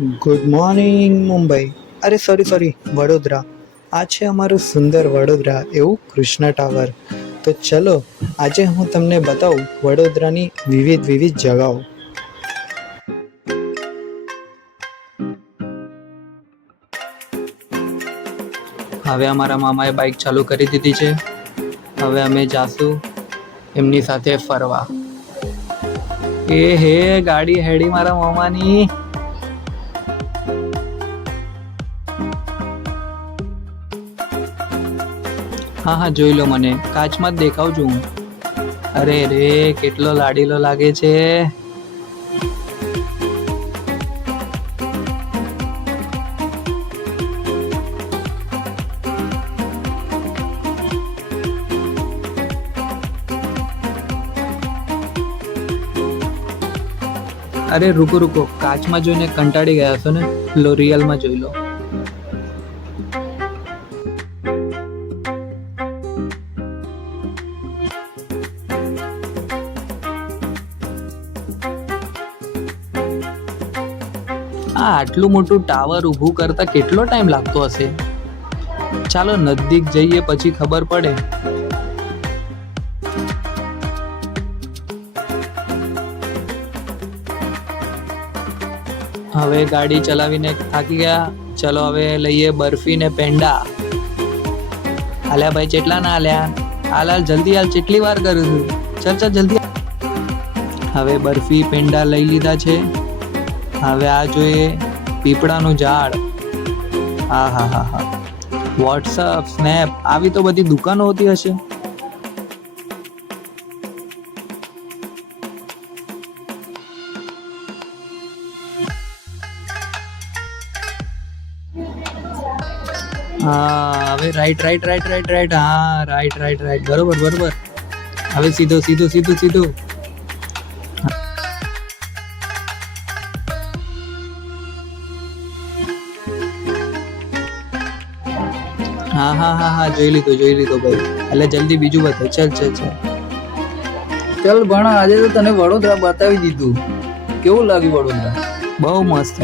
Good morning Mumbai. અરે sorry Vadodara. આ છે અમારું સુંદર વડોદરા, એવું કૃષ્ણ ટાવર. તો ચલો આજે હું તમને બતાવું વડોદરાની વિવિધ જગાઓ. હવે અમારા મામાએ બાઇક ચાલુ કરી દીધી છે. હવે અમે જાશું એમની સાથે ફરવા. એ હે ગાડી હેડી મારા મામાની. હા જોઈ લો, મને કાચમાં જ દેખાવ છું હું. અરે રે કેટલો લાડીલો લાગે છે. અરે રૂકો, કાચમાં જોઈને કંટાળી ગયા છો ને, લો રિયલમાં જોઈ લો. આટલું મોટું ટાવર ઊભું કરતા કેટલો ટાઈમ લાગતો હશે? ચાલો નજીક જઈએ પછી ખબર પડે. હવે ગાડી ચલાવીને થાકી ગયા. ચલો હવે લઈએ બરફી ને પેંડા. આલ્યા ભાઈ, ચેટલા ના આલ્યા? હાલ જલ્દી હાલ, કેટલી વાર કરું છું? ચાલ જલ્દી. હવે બરફી પેંડા લઈ લીધા છે. હવે આ જોઈએ પીપળાનું ઝાડ. હા વોટ્સઅપ, સ્નેપ, આવી તો બધી દુકાનો હોતી હશે. હા હવે રાઈટ. હા રાઈટ. બરોબર. હવે સીધું. હા જોઈ લીધો ભાઈ. એટલે જલ્દી બીજું બતાવ. ચલ ભણા, આજે તો તને વડોદરા બતાવી દીધું. કેવું લાગ્યું વડોદરા? બહુ મસ્ત.